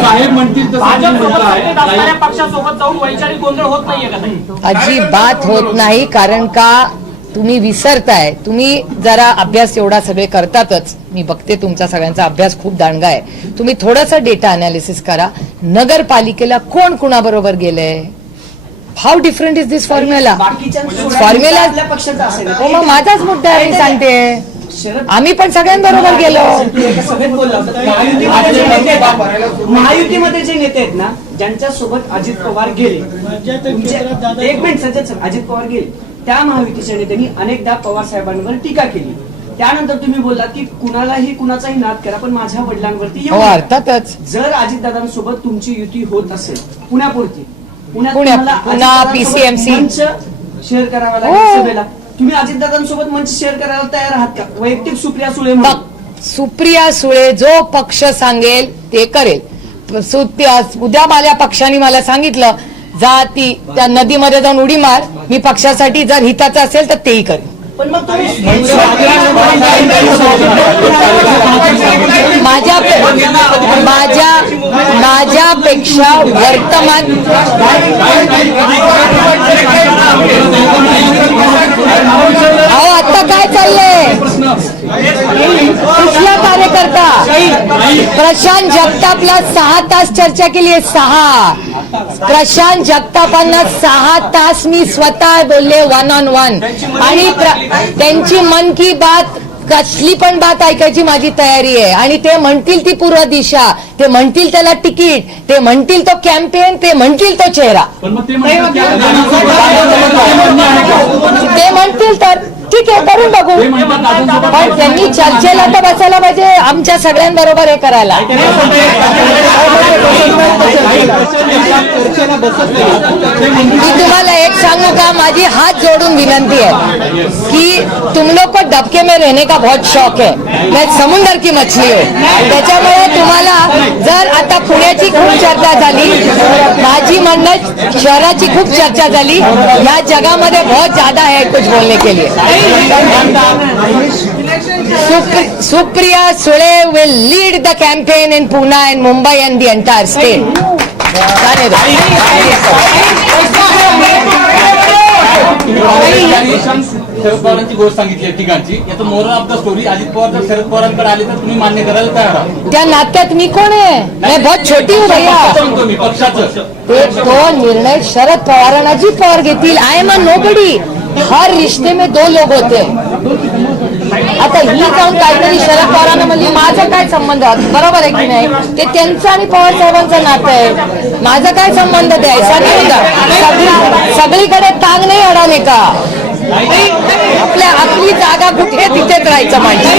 साहेब म्हणतील पक्षासोबत जाऊन वैचारिक गोंधळ होत नाहीये का? अजिबात होत नाही. कारण का तुम्ही विसरताय. तुम्ही जरा अभ्यास एवढा सगळे करतातच, मी बघते तुमचा सगळ्यांचा अभ्यास खूप दांडगा आहे. तुम्ही थोडासा डेटा अनालिसिस करा. नगरपालिकेला कोण कुणाबरोबर गेलंय? How different is this formula? Formula मग माझाच मुद्दा आहे, मी सांगते. आम्ही पण सगळ्यांबरोबर गेलो. महायुतीमध्ये जे नेते आहेत ना, ज्यांच्या सोबत अजित पवार गेले, एक मिनिट सज्जद सर, अजित पवार गेले, त्या महायुतीच्या नेत्यांनी अनेकदा पवार साहेबांवर टीका केली. त्यानंतर तुम्ही बोललात की कुणालाही कुणाचाही नाद करा, पण माझ्या वडिलांवरती येऊ नका. अर्थातच. जर अजितदादांसोबत तुमची युती होत असेल पुण्यापुरती, पुन्हा PCMC शेअर करावा लागेल सभेला, तुम्ही अजितदादांसोबत मंच शेअर करायला तयार आहात का? वैयक्तिक सुप्रिया सुळे म्हणून. सुप्रिया सुळे जो पक्ष सांगेल ते करेल. उद्या माझ्या पक्षाने मला सांगितलं जा ती त्या नदीमध्ये जाऊन उडी मार, मी पक्षासाठी जर हिताचं असेल तर तेही करेल. पण मग माझ्यापेक्षा वर्तमान अहो आता काय चाललंय? कुठला कार्यकर्ता? प्रशांत जगतापला 6 तास चर्चा केली आहे. 6 प्रशांत जगतापांना 6 तास मी स्वतः बोलले 1-on-1. आणि त्यांची मन की बात कसली पण बात ऐकायची माझी तयारी आहे. आणि ते म्हणतील ती पूर्व दिशा, ते म्हणतील त्याला तिकीट, ते म्हणतील तो कॅम्पेन, ते म्हणतील तो चेहरा, ते म्हणतील तर ठीक आहे करून बघू. पण त्यांनी चर्चेला तर बसायला पाहिजे आमच्या सगळ्यांबरोबर हे करायला. मी तुम्हाला एक सांगू का, माझी हात जोडून विनंती है कि तुम लोग को डबके में रहने का बहुत शौक है. मैं समुंदर की मछली हूँ. त्याच्यामुळे तुम्हाला जर आता पुण्याची खूप चर्चा झाली, माझी म्हणणं शहराची खूप चर्चा झाली, या जगामध्ये बहुत ज्यादा है कुछ बोलने के लिए. Supriya Sule will lead the campaign in Pune and Mumbai and the entire state. Sharad पवारांची गोष्ट सांगितली ठिकाणची, याचं moral of the story Ajit Pawar जर शरद पवारांकडे आले तर तुम्ही मान्य करायला तयार आहात? त्या नात्यात मी कोण आहे? मैं बहुत छोटी हूँ भैया. पक्षाचं तो निर्णय शरद पवार आणि अजित पवार घेतील. I am a nobody. हर रिश्ते में 2 लोग होते हैं. आता ही जाऊन काहीतरी शरद पवारांना म्हणजे माझा काय संबंध? बरोबर आहे की नाही? ते त्यांचं आणि पवार साहेबांचं नातं आहे. माझा काय संबंध द्यायचा नाही का? सगळीकडे ताग नाही अडाले का? आपली जागा कुठे तिथेच राहायचं माहिती.